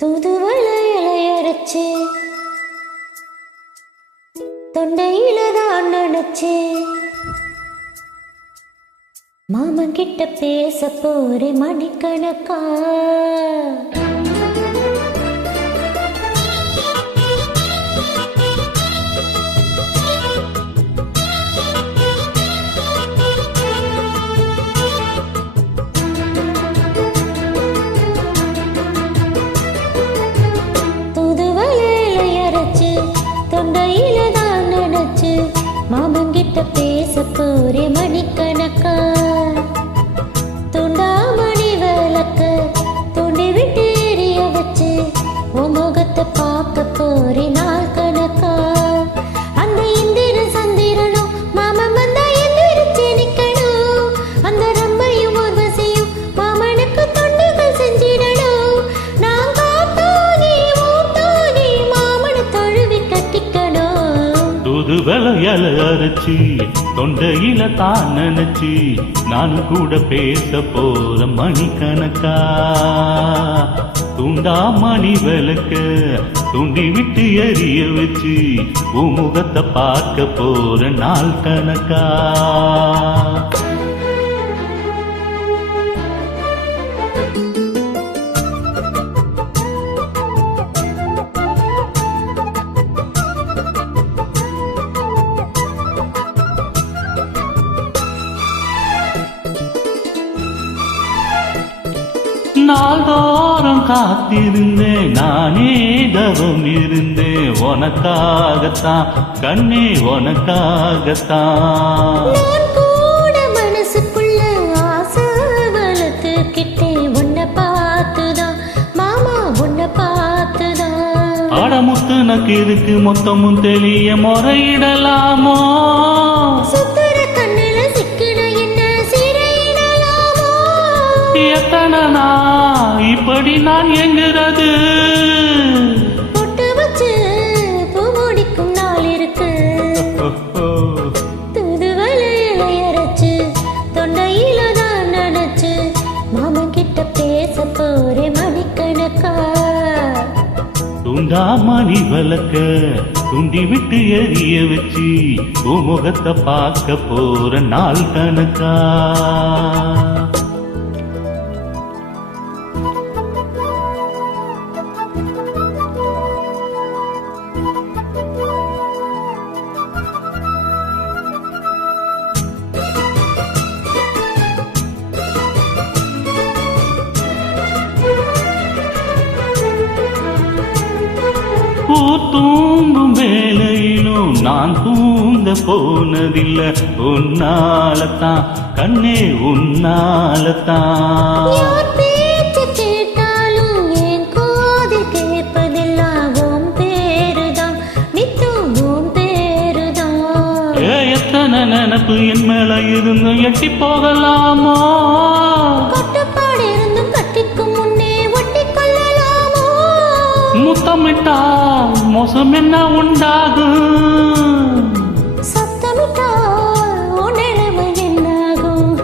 தூதுவளை இலையரைச்சு தொண்டையில தான் நினைச்சு மாமன் கிட்ட பேச போறே மணிக்கணக்கா. தொண்டையில தான் நினைச்சு மாமன் கிட்ட பேச போறே மணிக்கணக்கா. துண்டாமணி விளக்க துண்டி விட்டு எரிய வச்சு உன் முகத்தை பார்க்க போறே நாள் கணக்கா. அந்த இந்திர சந்திரனும் மாமன் வந்தா எந்திரிச்சு நிக்கணும். அந்த ரம்மையும் உர்வசியும் மாமனுக்கு தொண்டுகள் செஞ்சிடணும். நான் காத்தாகி ஊத்தாகி மாமனை தழுவி கட்டிக்கணும். தூதுவளை இலை அரைச்சி தொண்டையில தான் நினைச்சி நானும் கூட பேச போற மணிக்கணக்கா. தூண்டா மணி விளக்க தூண்டி விட்டு எரிய வச்சு உன் முகத்தை பார்க்க போற நாள் கணக்கா. நாள்தோறும் காத்திருந்தேன் நானே தவம் இருந்தேன் உனக்காகத்தான் கண்ணே உனக்காகத்தான். நான் கூட மனசுக்குள்ள ஆசை வளர்த்துக்கிட்டே உன்னை பார்த்துதான் மாமா உன்னை பார்த்துதான். அடமுத்து நக்கு இருக்கு மொத்தமும் தெளிய முறையிடலாமோ. சுத்துற கண்ணில சிக்கின என்ன சிறையிடலாமோ. எத்தனை இப்படி நான் எங்கிறது பொட்டு வச்சு பூ முடிக்கும் நாள் இருக்கு. தூதுவளை இலையரைச்சு தொண்டையில தான் நினைச்சு மாமன் கிட்ட பேச போறே மணிக்கணக்கா. தூண்டா மணி விளக்க துண்டி விட்டு எரிய வச்சு உன் முகத்தை பார்க்க போற நாள் கணக்கா. தூங்கும் வேலையிலும் நான் தூங்க போனதில்லை உன்னாலத்தான் கண்ணே உன்னாலத்தான். பேச்சு கேட்டாலும் என் கோதி கேட்பதெல்லாம் உன் பேருதான் நித்தும் உன் பேருதான். எத்தனை நினப்பு என் மேல இருந்தும் எட்டி போகலாமோ. கட்டுப்பாடு இருந்தும் கட்டிக்கும் முன்னே ஒட்டி கொள்ளலாமோ. முத்தமிட்டா மோசம் என்ன உண்டாகும். சத்தமிட்டா உன் நிலைமை என்னாகும்.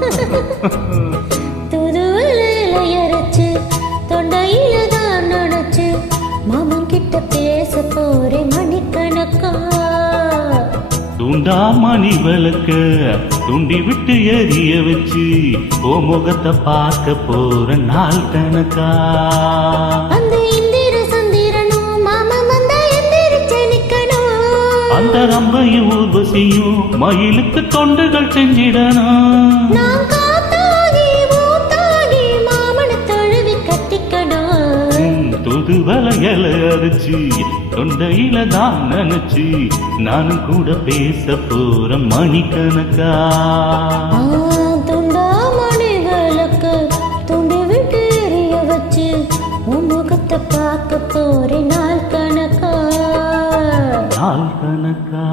தூதுவளை இலையரைச்சு தொண்டையில தான் நினைச்சு மாமன் கிட்ட பேச போறே மணிக்கணக்கா. தூண்டா மணி விளக்க துண்டி விட்டு எரிய வச்சு ஓ முகத்தை பார்க்க போற நாள் கணக்கா. அந்த இந்திர சந்திரனும் மாமன் வந்தா எந்திரிச்சு நிக்கணும். அந்த ரம்பையும் ஊர்வசியும் மயிலுக்கு தொண்டுகள் செஞ்சிடணும். நான் காத்தாகி ஊத்தாகி மாமனை தழுவி கட்டிக்கணும். தூதுவளை இலை அரைச்சி தொண்டையில தான் நினைச்சு நானும் கூட பேச போற மணிக்கணக்கா. துண்டாமணி விளக்கு துண்டி விட்டு எரிய வச்சு உன் முகத்தை பார்க்க போறே நாள் கணக்கா. நாள் கணக்கா.